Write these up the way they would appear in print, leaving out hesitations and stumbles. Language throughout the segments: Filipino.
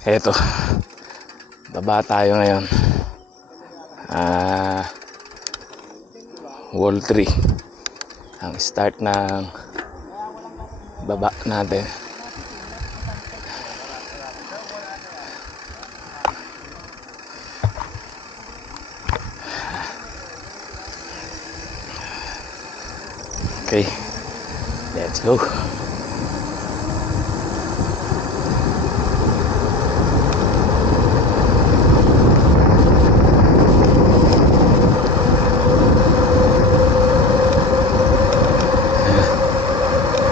Eto, baba tayo ngayon. Wall 3 ang start ng baba natin. Okay, let's go.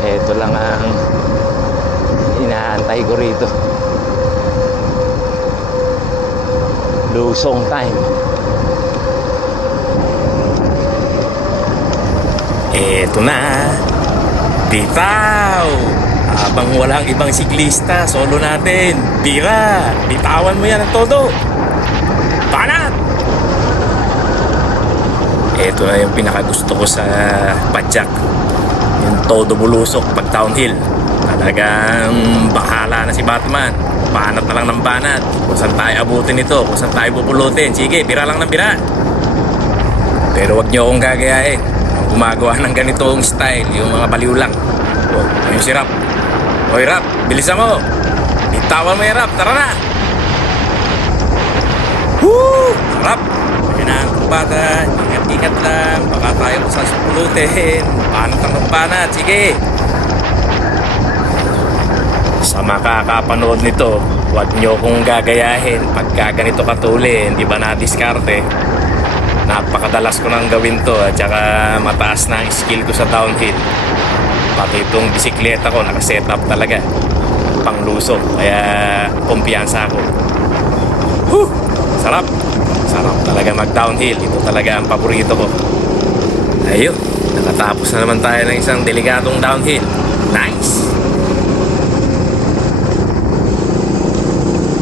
Ito lang ang inaantay ko rito. Lusong time. Ito na, bitaw! Habang walang ibang siklista, solo natin. Bira, bitawan mo yan ang todo. Banat! Ito na yung pinakagusto ko sa padjak. Yung todo bulusok pag downhill. Talagang bahala na si Batman. Banat na lang ng banat. Kung saan tayo abutin ito, kung saan tayo pupulutin. Sige, bira lang ng bira. Pero wag nyo akong gagayahin. Gumagawa ng ganitong style, yung mga baliw lang. Ayun si Rap. Oy Rap, bilisan mo. Bitawan mo yung Rap, tara na. Woo! Rap, yun ang kubata. Ingat-ingat lang, baka tayo kung saan supulutin. Panat ang panat, sige. Sa makakapanood nito, wag nyo kong gagayahin. Pagka ganito katulin, di ba na-diskarte? Napakadalas ko nang gawin to at saka mataas na ang skill ko sa downhill. Pati itong bisikleta ko nakaset up talaga pang lusong, kaya kumpiyansa ako. Whew! Sarap! Sarap talaga mag downhill. Ito talaga ang paborito ko. Ayun, nakatapos na naman tayo ng isang delikatong downhill. Nice!